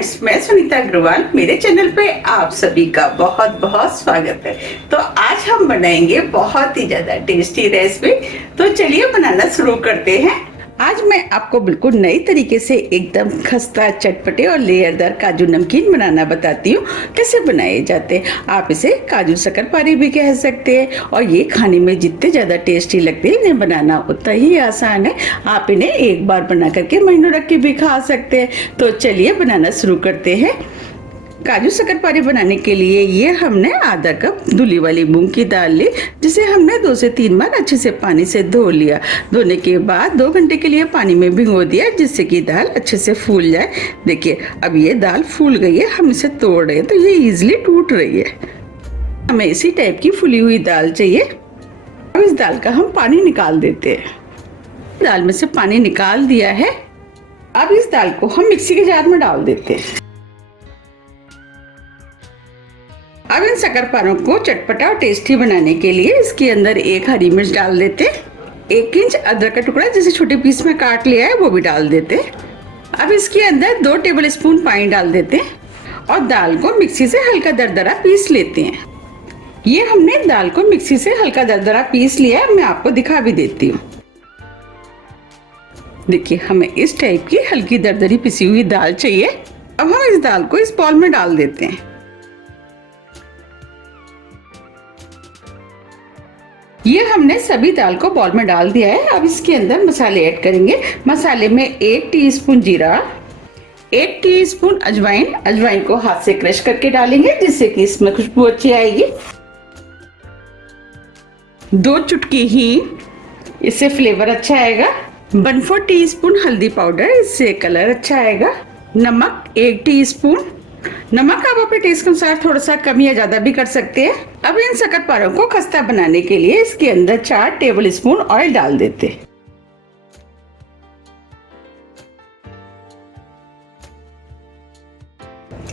Friends, मैं सुनीता अग्रवाल। मेरे channel पे आप सभी का बहुत बहुत स्वागत है। तो आज हम बनाएंगे बहुत ही ज्यादा टेस्टी रेसिपी। तो चलिए बनाना शुरू करते हैं। आज मैं आपको बिल्कुल नई तरीके से एकदम खस्ता, चटपटे और लेयरदार काजू नमकीन बनाना बताती हूँ। कैसे बनाए जाते हैं। आप इसे काजू शक्करपारी भी कह सकते हैं और ये खाने में जितने ज़्यादा टेस्टी लगते हैं, इन्हें बनाना उतना ही आसान है। आप इन्हें एक बार बना करके महीनों रख के भी खा सकते हैं। तो चलिए बनाना शुरू करते हैं। काजू शक्करपारी बनाने के लिए ये हमने आधा कप धुली वाली मूंग की दाल ली, जिसे हमने 2 से 3 बार अच्छे से पानी से धो लिया। धोने के बाद 2 घंटे के लिए पानी में भिगो दिया, जिससे कि दाल अच्छे से फूल जाए। देखिए अब ये दाल फूल गई है। हम इसे तोड़ रहे हैं तो ये इजीली टूट रही है। हमें इसी टाइप की फूली हुई दाल चाहिए। अब इस दाल का हम पानी निकाल देते हैं। दाल में से पानी निकाल दिया है। अब इस दाल को हम मिक्सी के जार में डाल देते हैं। अब इन शक्करपारों को चटपटा और टेस्टी बनाने के लिए इसके अंदर 1 हरी मिर्च डाल देते, 1 इंच अदरक का टुकड़ा जिसे छोटे पीस में काट लिया है वो भी डाल देते। अब इसके अंदर 2 टेबल स्पून पानी डाल देते और दाल को मिक्सी से हल्का दरदरा पीस लेते हैं। ये हमने दाल को मिक्सी से हल्का दरदरा पीस लिया है। मैं आपको दिखा भी देती हूँ। देखिए हमें इस टाइप की हल्की दरदरी पिसी हुई दाल चाहिए। अब हम इस दाल को इस बाउल में डाल देते हैं। ये हमने सभी दाल को बाउल में डाल दिया है। अब इसके अंदर मसाले ऐड करेंगे। मसाले में 1 टीस्पून जीरा, 1 टीस्पून अजवाइन। अजवाइन को हाथ से क्रश करके डालेंगे, जिससे कि इसमें खुशबू अच्छी आएगी। 2 चुटकी हींग, इससे फ्लेवर अच्छा आएगा। 1/4 टीस्पून हल्दी पाउडर, इससे कलर अच्छा आएगा। नमक 1 टीस्पून। नमक आप अपने टेस्ट के अनुसार थोड़ा सा कम या ज्यादा भी कर सकते हैं। अब इन शक्करपारों को खस्ता बनाने के लिए इसके अंदर 4 टेबल स्पून ऑयल डाल देते।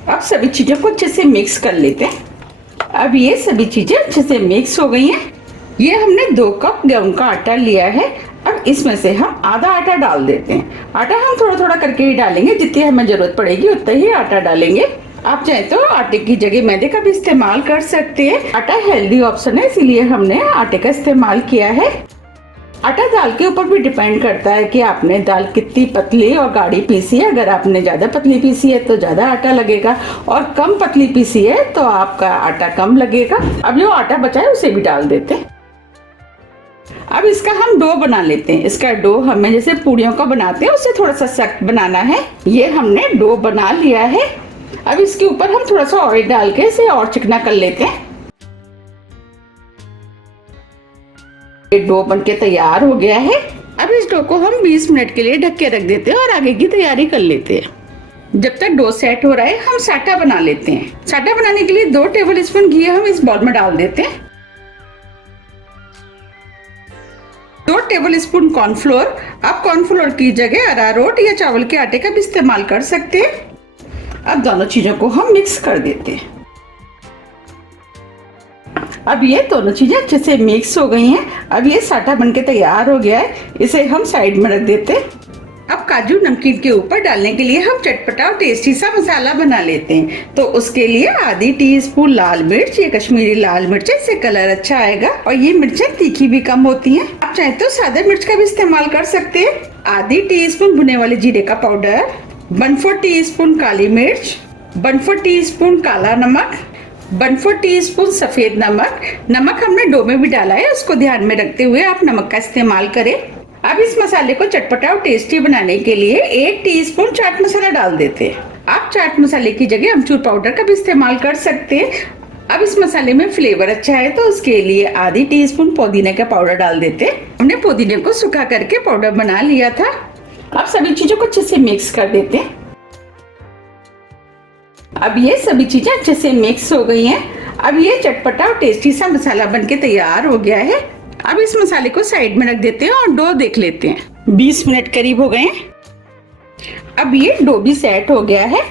अब सभी चीजों को अच्छे से मिक्स कर लेते हैं। अब ये सभी चीजें अच्छे से मिक्स हो गई हैं। ये हमने 2 कप गेहूं का आटा लिया है। अब इसमें से हम आधा आटा डाल देते हैं। आटा हम थोड़ा थोड़ा करके ही डालेंगे, जितनी हमें जरूरत पड़ेगी उतना ही आटा डालेंगे। आप चाहे तो आटे की जगह मैदे का भी इस्तेमाल कर सकते हैं। आटा हेल्दी ऑप्शन है, इसीलिए हमने आटे का इस्तेमाल किया है। आटा दाल के ऊपर भी डिपेंड करता है कि आपने दाल कितनी पतली और गाढ़ी पीसी है। अगर आपने ज्यादा पतली पीसी है तो ज्यादा आटा लगेगा, और कम पतली पीसी है तो आपका आटा कम लगेगा। अब जो आटा बचा है उसे भी डाल देते हैं। अब इसका हम डो बना लेते हैं। इसका डो हमें जैसे पूड़ियों का बनाते हैं उससे थोड़ा सा सख्त बनाना है। ये हमने डो बना लिया है। अब इसके ऊपर हम थोड़ा सा ऑयल डाल के इसे और चिकना कर लेते हैं। ये डो बनके तैयार हो गया है। अब इस डो को हम 20 मिनट के लिए ढक के रख देते हैं और आगे की तैयारी कर लेते हैं। जब तक डो सेट हो रहा है हम साटा बना लेते हैं। साटा बनाने के लिए 2 टेबल स्पून घी हम इस बाउल में डाल देते हैं। 2 टेबल स्पून कॉर्नफ्लोर। आप कॉर्नफ्लोर की जगह अरारोट या चावल के आटे का भी इस्तेमाल कर सकते हैं। अब दोनों चीजों को हम मिक्स कर देते हैं। अब ये दोनों चीजें अच्छे से मिक्स हो गई हैं। अब ये साटा बनके तैयार हो गया है। इसे हम साइड में रख देते हैं। अब काजू नमकीन के ऊपर डालने के लिए हम चटपटा और टेस्टी सा मसाला बना लेते हैं। तो उसके लिए आधी टीस्पून लाल मिर्च, ये कश्मीरी लाल मिर्च है, इससे कलर अच्छा आएगा और ये मिर्चें तीखी भी कम होती हैं। आप चाहे तो सादा मिर्च का भी इस्तेमाल कर सकते हैं। आधी टीस्पून भुने वाले जीरे का पाउडर, 1/4 टीस्पून काली मिर्च, 1/4 टीस्पून काला नमक, 1/4 टीस्पून सफेद नमक। नमक हमने डो में भी डाला है, उसको ध्यान में रखते हुए आप नमक का इस्तेमाल करें। अब इस मसाले को चटपटा और टेस्टी बनाने के लिए 1 टीस्पून चाट मसाला डाल देते हैं। आप चाट मसाले की जगह अमचूर पाउडर का भी इस्तेमाल कर सकते हैं। अब इस मसाले में फ्लेवर अच्छा है तो उसके लिए आधी टीस्पून पुदीने का पाउडर डाल देते हैं। हमने पुदीने को सुखा करके पाउडर बना लिया था। अब सभी चीजों को अच्छे से मिक्स कर देते हैं। अब ये सभी चीजें अच्छे से मिक्स हो गई हैं। अब ये चटपटा और टेस्टी सा मसाला बनके तैयार हो गया है। अब इस मसाले को साइड में रख देते हैं और डो देख लेते हैं। 20 मिनट करीब हो गए हैं। अब ये डो भी सेट हो गया है।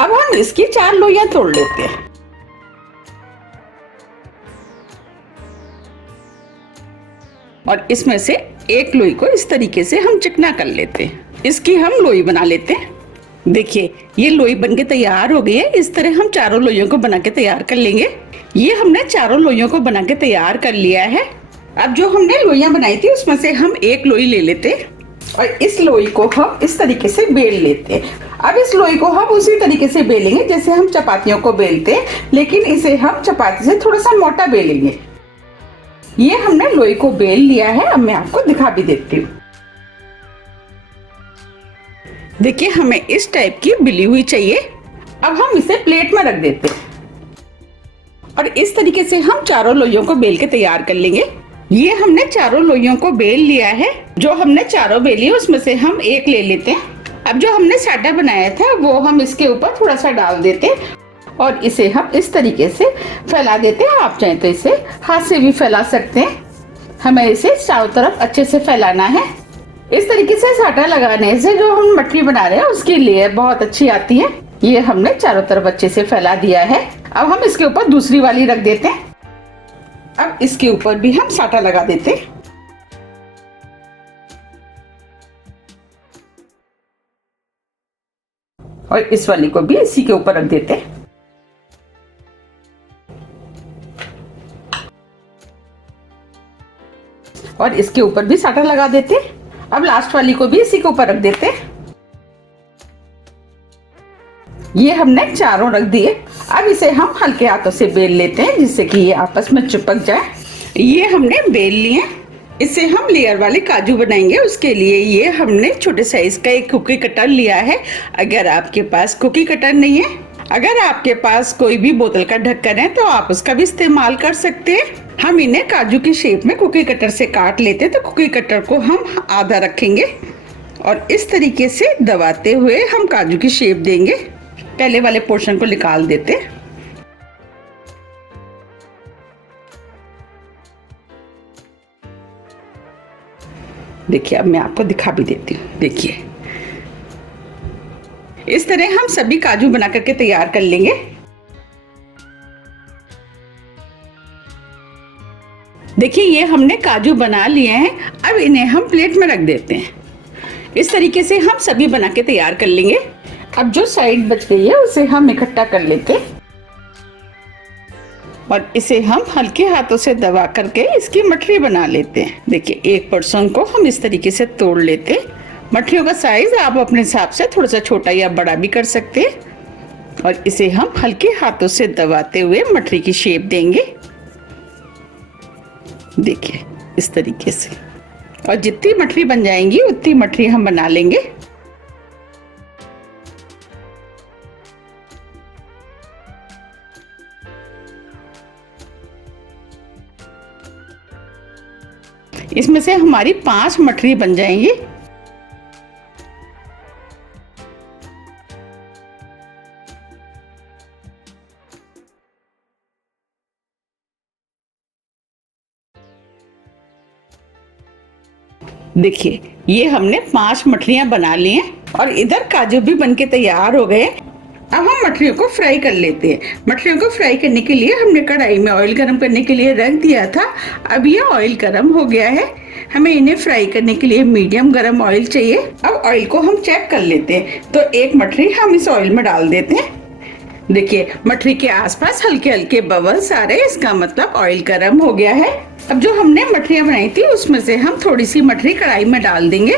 अब हम इसकी 4 लोइयां तोड़ लेते हैं। और इसमें से एक लोई को इस तरीके से हम चिकना कर लेते हैं। इसकी हम लोई बना लेते हैं। देखिए ये लोई बनके तैयार हो गई है। इस तरह हम चारों लोइयों को बना के तैयार कर लेंगे। ये हमने चारों लोइयों को बना के तैयार कर लिया है। अब जो हमने लोइयां बनाई थी उसमें से हम एक लोई ले लेते और इस लोई को हम इस तरीके से बेल लेते हैं। अब इस लोई को हम उसी तरीके से बेलेंगे जैसे हम चपातियों को बेलते हैं, लेकिन इसे हम चपाती से थोड़ा सा मोटा बेलेंगे। ये हमने लोई को बेल लिया है। अब मैं आपको दिखा भी देती हूँ। देखिए हमें इस टाइप की बिली हुई चाहिए। अब हम इसे प्लेट में रख देते हैं और इस तरीके से हम चारों लोइयों को बेल के तैयार कर लेंगे। ये हमने चारों लोइयों को बेल लिया है। जो हमने चारों बेली है उसमें से हम एक ले लेते हैं। अब जो हमने साटा बनाया था वो हम इसके ऊपर थोड़ा सा डाल देते हैं और इसे हम इस तरीके से फैला देते हैं। आप चाहें तो इसे हाथ से भी फैला सकते हैं। हमें इसे चारों तरफ अच्छे से फैलाना है। इस तरीके से साटा लगाने से जो हम मठरी बना रहे हैं उसकी लेयर बहुत अच्छी आती है। ये हमने चारों तरफ अच्छे से फैला दिया है। अब हम इसके ऊपर दूसरी वाली रख देते हैं। अब इसके ऊपर भी हम साटा लगा देते हैं और इस वाली को भी इसी के ऊपर रख देते हैं। और इसके ऊपर भी साटा लगा देते हैं। अब लास्ट वाली को भी इसी के ऊपर रख देते हैं। ये हमने चारों रख दिए। अब इसे हम हल्के हाथों से बेल लेते हैं जिससे कि ये आपस में चिपक जाए। ये हमने बेल लिए। इससे हम लेयर वाले काजू बनाएंगे। उसके लिए ये हमने छोटे साइज का एक कुकी कटर लिया है। अगर आपके पास कुकी कटर नहीं है, अगर आपके पास कोई भी बोतल का ढक्कन है तो आप उसका भी इस्तेमाल कर सकते हैं। हम इन्हें काजू की शेप में कुकी कटर से काट लेते हैं। तो कुकी कटर को हम आधा रखेंगे और इस तरीके से दबाते हुए हम काजू की शेप देंगे। पहले वाले पोर्शन को निकाल देते हैं। देखिए अब मैं आपको दिखा भी देती हूँ। देखिए इस तरह हम सभी काजू बना करके तैयार कर लेंगे। देखिए ये हमने काजू बना लिए हैं। अब इन्हें हम प्लेट में रख देते हैं। इस तरीके से हम सभी बना के तैयार कर लेंगे। अब जो साइड बच गई है उसे हम इकट्ठा कर लेते हैं और इसे हम हल्के हाथों से दबा करके इसकी मठरी बना लेते हैं। देखिए एक पर्सन को हम इस तरीके से तोड़ लेते हैं। मठरियों का साइज आप अपने हिसाब से थोड़ा सा छोटा या बड़ा भी कर सकते हैं और इसे हम हल्के हाथों से दबाते हुए मठरी की शेप देंगे। देखिए इस तरीके से। और जितनी मठरी बन जाएंगी उतनी मठरी हम बना लेंगे। इसमें से हमारी 5 मठरी बन जाएंगी। देखिए ये हमने 5 मठरियां बना ली हैं और इधर काजू भी बनके तैयार हो गए। अब हम मठरियों को फ्राई कर लेते हैं। मठरियों को फ्राई करने के लिए हमने कढ़ाई में ऑयल गरम करने के लिए रख दिया था। अब ये ऑयल गरम हो गया है। हमें इन्हें फ्राई करने के लिए मीडियम गरम ऑयल चाहिए। अब ऑयल को हम चेक कर लेते हैं। तो एक मठरी हम इस ऑयल में डाल देते हैं। देखिए मठरी के आसपास हल्के हल्के बबल्स आ रहे हैं, इसका मतलब ऑयल गरम हो गया है। अब जो हमने मठरियां बनाई थी उसमें से हम थोड़ी सी मठरी कढ़ाई में डाल देंगे।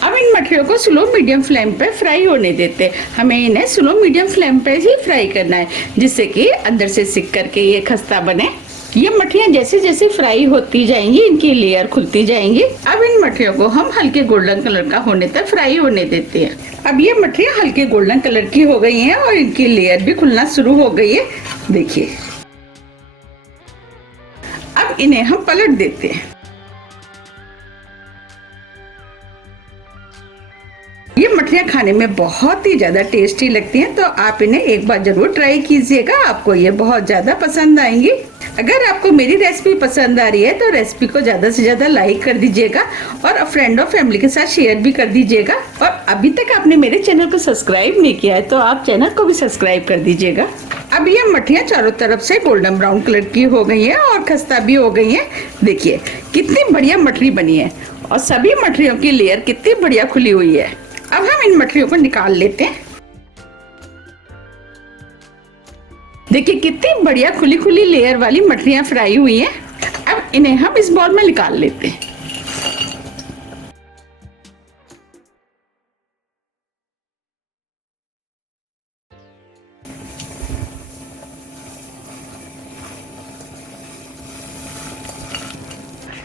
अब इन मठरियों को स्लो मीडियम फ्लेम पे फ्राई होने देते हैं। हमें इन्हें स्लो मीडियम फ्लेम पे ही फ्राई करना है जिससे कि अंदर से सिक करके ये खस्ता बने। ये मठरियां जैसे जैसे फ्राई होती जाएंगी इनकी लेयर खुलती जाएंगी। अब इन मठरियों को हम हल्के गोल्डन कलर का होने तक फ्राई होने देते हैं। अब ये मठरियां हल्के गोल्डन कलर की हो गई हैं और इनकी लेयर भी खुलना शुरू हो गई है। देखिए अब इन्हें हम पलट देते हैं। ये मठरियां खाने में बहुत ही ज्यादा टेस्टी लगती हैं, तो आप इन्हें एक बार जरूर ट्राई कीजिएगा। आपको ये बहुत ज्यादा पसंद आएंगी। अगर आपको मेरी रेसिपी पसंद आ रही है तो रेसिपी को ज्यादा से ज्यादा लाइक कर दीजिएगा और फ्रेंड और फैमिली के साथ शेयर भी कर दीजिएगा। और अभी तक आपने मेरे चैनल को सब्सक्राइब नहीं किया है तो आप चैनल को भी सब्सक्राइब कर दीजिएगा। अब ये मठियाँ चारों तरफ से गोल्डन ब्राउन कलर की हो गई हैं और खस्ता भी हो गई हैं। देखिए कितनी बढ़िया मठरी बनी है और सभी मठरियों की लेयर कितनी बढ़िया खुली हुई है। अब हम इन मठरियों को निकाल लेते हैं। देखिए कितनी बढ़िया खुली खुली लेयर वाली मठरियाँ फ्राई हुई हैं। अब इन्हें हम इस बॉल में निकाल लेते हैं।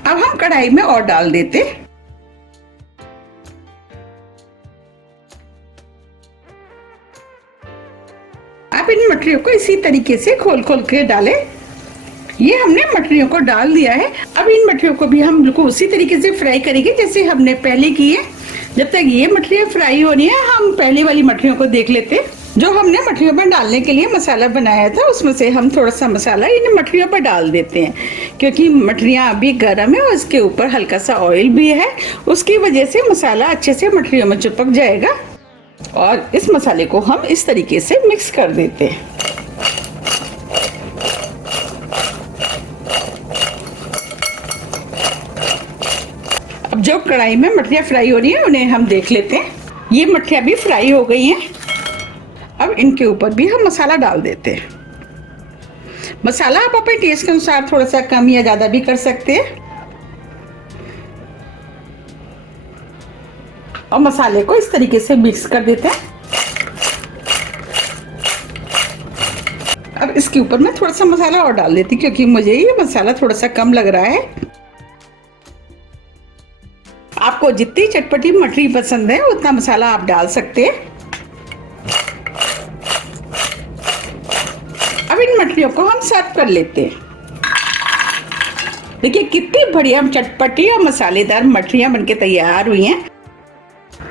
अब हम कढ़ाई में और डाल देते हैं। आप इन मठरियों को इसी तरीके से खोल खोल के डालें। ये हमने मठरियों को डाल दिया है। अब इन मठरियों को भी हम बिल्कुल उसी तरीके से फ्राई करेंगे जैसे हमने पहले की है। जब तक ये मठरियाँ फ्राई हो रही है हम पहले वाली मठरियों को देख लेते हैं। जो हमने मठरियों पर डालने के लिए मसाला बनाया था उसमें से हम थोड़ा सा मसाला इन मठरियों पर डाल देते हैं, क्योंकि मठरियाँ अभी गर्म है और उसके ऊपर हल्का सा ऑयल भी है। उसकी वजह से मसाला अच्छे से मठरियों में चिपक जाएगा। और इस मसाले को हम इस तरीके से मिक्स कर देते हैं। अब जो कढ़ाई में मठरियाँ फ्राई हो रही हैं उन्हें हम देख लेते हैं। ये मठरियाँ भी फ्राई हो गई हैं। अब इनके ऊपर भी हम मसाला डाल देते हैं। मसाला आप अपने टेस्ट के अनुसार थोड़ा सा कम या ज़्यादा भी कर सकते हैं। और मसाले को इस तरीके से मिक्स कर देते हैं। अब इसके ऊपर मैं थोड़ा सा मसाला और डाल देती क्योंकि मुझे ये मसाला थोड़ा सा कम लग रहा है। आपको जितनी चटपटी मठरी पसंद है उतना मसाला आप डाल सकते हैं। अब इन मठरियों को हम सर्व कर लेते हैं। देखिए कितनी बढ़िया चटपटी और मसालेदार मठरियाँ बनके तैयार हुई हैं।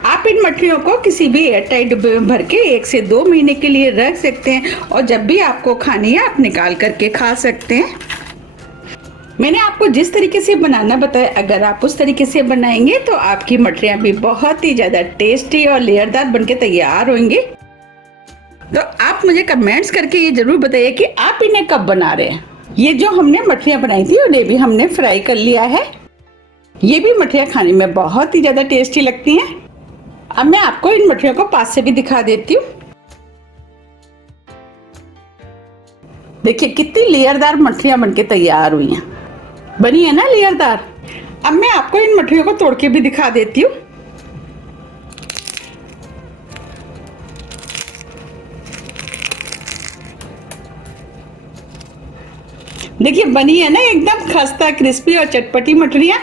आप इन मठरियों को किसी भी एयरटाइट डिब्बे में भर के 1 से 2 महीने के लिए रख सकते हैं और जब भी आपको खानी है आप निकाल करके खा सकते हैं। मैंने आपको जिस तरीके से बनाना बताया, अगर आप उस तरीके से बनाएंगे तो आपकी मठरियाँ भी बहुत ही ज़्यादा टेस्टी और लेयरदार बनके तैयार होंगी। तो आप मुझे कमेंट्स करके ये ज़रूर बताइए कि आप इन्हें कब बना रहे हैं। ये जो हमने मठरियाँ बनाई थी उन्हें भी हमने फ्राई कर लिया है। ये भी मठरियाँ खाने में बहुत ही ज़्यादा टेस्टी लगती हैं। अब मैं आपको इन मठरियों को पास से भी दिखा देती हूँ। देखिए कितनी लेयरदार मठरियाँ बनके तैयार हुई हैं। बनी है ना लेयरदार। अब मैं आपको इन मठरियों को तोड़ के भी दिखा देती हूँ। देखिए बनी है ना एकदम खस्ता क्रिस्पी और चटपटी मठरियाँ।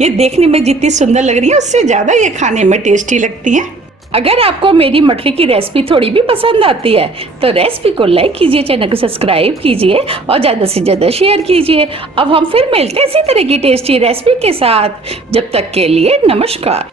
ये देखने में जितनी सुंदर लग रही है उससे ज़्यादा ये खाने में टेस्टी लगती हैं। अगर आपको मेरी मठरी की रेसिपी थोड़ी भी पसंद आती है तो रेसिपी को लाइक कीजिए, चैनल को सब्सक्राइब कीजिए और ज़्यादा से ज़्यादा शेयर कीजिए। अब हम फिर मिलते हैं इसी तरह की टेस्टी रेसिपी के साथ। जब तक के लिए नमस्कार।